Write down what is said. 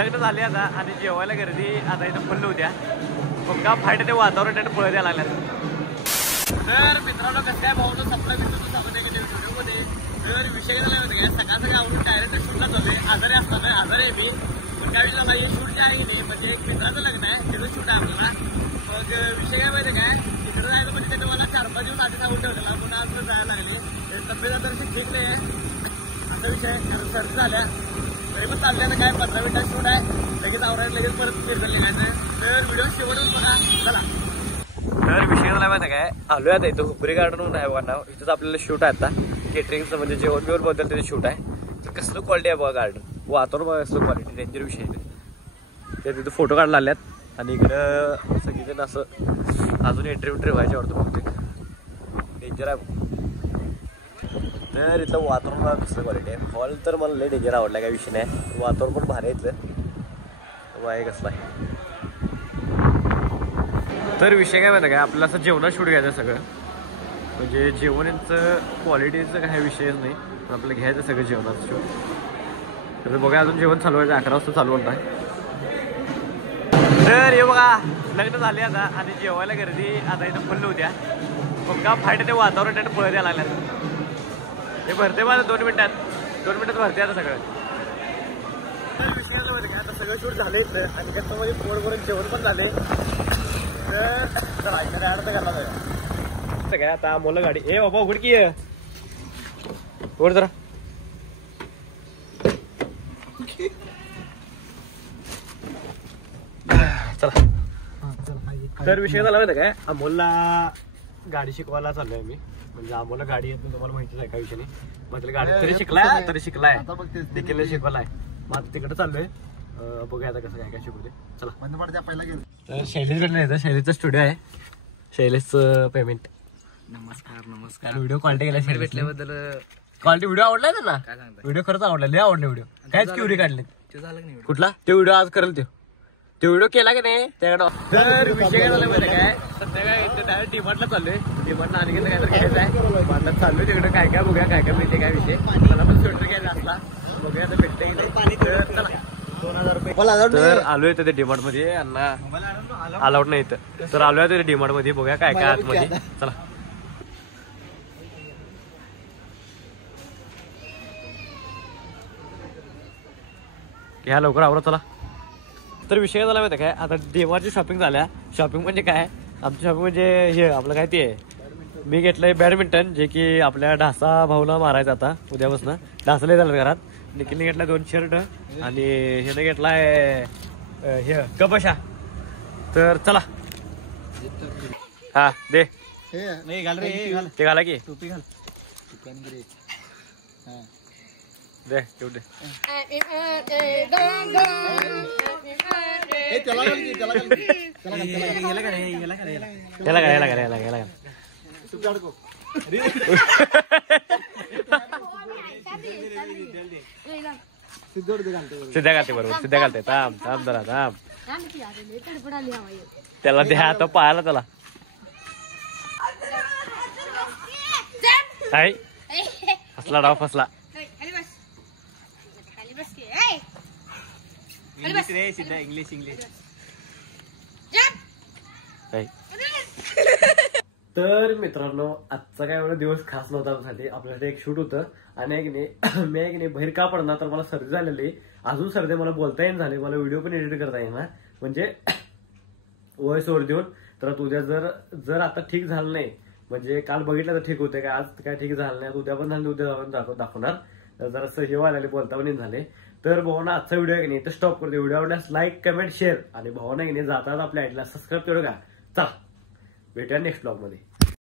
लग्न झाले आता आणि जेवायला गर्दी आता इथं फुल होत्या मग का फाट ते वातावरण पळ द्यायला लागल्यात. तर मित्रांनो कसं काय भाऊ सपना मित्र सांगते व्हिडिओमध्ये तर विषय झाला होता काय सकाळ सकाळी आवडून डायरेक्ट शूटला चालू आहे. आजारी असताना आजारी आहे मी पण त्यावेळेला माझी शूट जे आहे नाही म्हणजे मित्राचं लग्न आहे तिथं शूट आहे आपल्याला. मग विषय काय माहिती काय तिकडे जायचं म्हणजे त्याचं मला 4-5 दिवस आधी सांगून ठेवलेला पण आज जायला लागले तब्येत आता ठीक नाही आहे असा विषय सर्दी झाल्या तरी पण चालल्यानं काय 15 मिनिटात शूट आहे लगेच आवरायला लगेच परत फिरकल निघायचं. तर व्हिडिओ शेवटच बघा चला. तर विषय झाला माहिती काय आलोय आता इथं हुपरी गार्डन म्हणून आहे बघा नाव इथंच आपल्याला शूट आहे आता केटरिंगचं म्हणजे जेवण बिवण बद्दल तिथे शूट आहे. तर कसलं क्वालिटी आहे बघा गार्डन वातावरण बघा कसलं क्वालिटी डेंजर विषय आहे. ते तिथं फोटो काढला आल्यात आणि इकडं सगळीजण असं अजून एंट्री व्हायच्या वाटतं बहुतेक डेंजर आहे. तर इथलं वातावरण बघा कसलं क्वालिटी आहे. हॉल तर मला लय डेंजर आवडला काय विषय नाही वातावरण पण भारी आहे इथलं आहे कसलं आहे. तर विषय काय माहिती काय आपल्याला असं जेवणात शूट घ्यायचं सगळं म्हणजे जेवण यांचं क्वालिटीचं काही विषयच नाही पण आपल्याला घ्यायचं सगळं जेवणाचं शूट. तर बघा अजून जेवण चालू व्हायचं 11 वाजता चालू होणार आहे. तर हे बघा लग्न झाले आता आणि जेवायला गर्दी आता इथं फुल होत्या मग का फाट ते वातावरण पळ द्यायला लागल्यात. हे भरते मला 2 मिनिटात भरते आता सगळं. तर विषय काय आता सगळं शूट झाले आणि त्याचं म्हणजे पोरभरून जेवण पण झाले. तर काय आता मुलं गाडी ए बाबा उघडकी उघड जरा. चला तर विषय झाला माहिती काय अमोलला गाडी शिकवायला चाललोय मी म्हणजे अमोलला गाडी येत नाही तुम्हाला माहितीच आहे काय विषय नाही. मग तिला गाडी तरी शिकलाय देखील शिकवलाय मग तिकडे चाललोय बघूया आता कसं काय शिकवते. चला पहिला गेलो तर शैलेशकडे येतं शैलेशचा स्टुडिओ आहे शैलेशचं पेमेंट. नमस्कार व्हिडिओ क्वालिटी गेला शैलेश भेटल्याबद्दल क्वालिटी व्हिडिओ आवडलाय ना व्हिडिओ खरंच आवडला लय आवडले व्हिडिओ कायच क्युरी काढले कुठला ते व्हिडिओ आज करेल तो व्हिडिओ केला की नाही त्याकडं. तर विषय झाला माहिती काय संध्याकाळी डायरेक्ट डिमांडला चाललोय डिमांडला आणि काहीतरी घ्यायचं आहे बांधत चाललोय तिकडे काय काय बघूया काय काय मिळते काय विषय मला पण स्वेटर घ्यायचा असला बघूया तर भेटते चला 2000 रुपये. तर आलोय ते डिमांड मध्ये अण्णा अलाउड नाही इथं तर आलोय ते डिमांड मध्ये बघूया काय काय आतमध्ये चला. घ्या लवकर आवरा चला. तर विषय झाला माहिती काय आता डिमार्टची शॉपिंग झाल्या शॉपिंग म्हणजे काय आमची शॉपिंग म्हणजे हे आपलं काय ते मी घेतलंय बॅडमिंटन जे की आपल्या ढासा भाऊला मारायचं आता उद्यापासून ढासाला झालं घरात. निखिलने घेतलाय 2 शर्ट आणि ह्याने घेतलाय हे कपशा. तर चला हा दे ते घाला की टोपी घाल दे तेवढे सिद्ध्या घालते बरोबर सिद्ध्या घालते थांब थांब जरा थांब त्याला द्या आता पाहायला त्याला आई फसला डाव फसला. इंग्लिश तर मित्रांनो आजचा काय एवढा दिवस खास नव्हता साठी आपल्यासाठी एक शूट होतं आणि एक नाही मी एक नाही बाहेर का पडणार तर मला सर्दी झालेली अजून सर्दी मला बोलता येईन झाले मला व्हिडिओ पण एडिट करता येईना म्हणजे वॉइस ओव्हर देऊन. तर उद्या जर आता ठीक झालं नाही म्हणजे काल बघितलं तर ठीक होते काय आज काय ठीक झालं नाही उद्या पण झालं उद्या जाऊन दाखवणार जरा सही व्हायला बोलता पण झाले. तर भावना आजचा व्हिडिओ आहे की नाही तर स्टॉप करते व्हिडिओ आवडल्यास लाईक कमेंट शेअर आणि भावना की नाही जातात आपल्या आयडीला सबस्क्राईब करू का. चला भेटूया नेक्स्ट ब्लॉग मध्ये.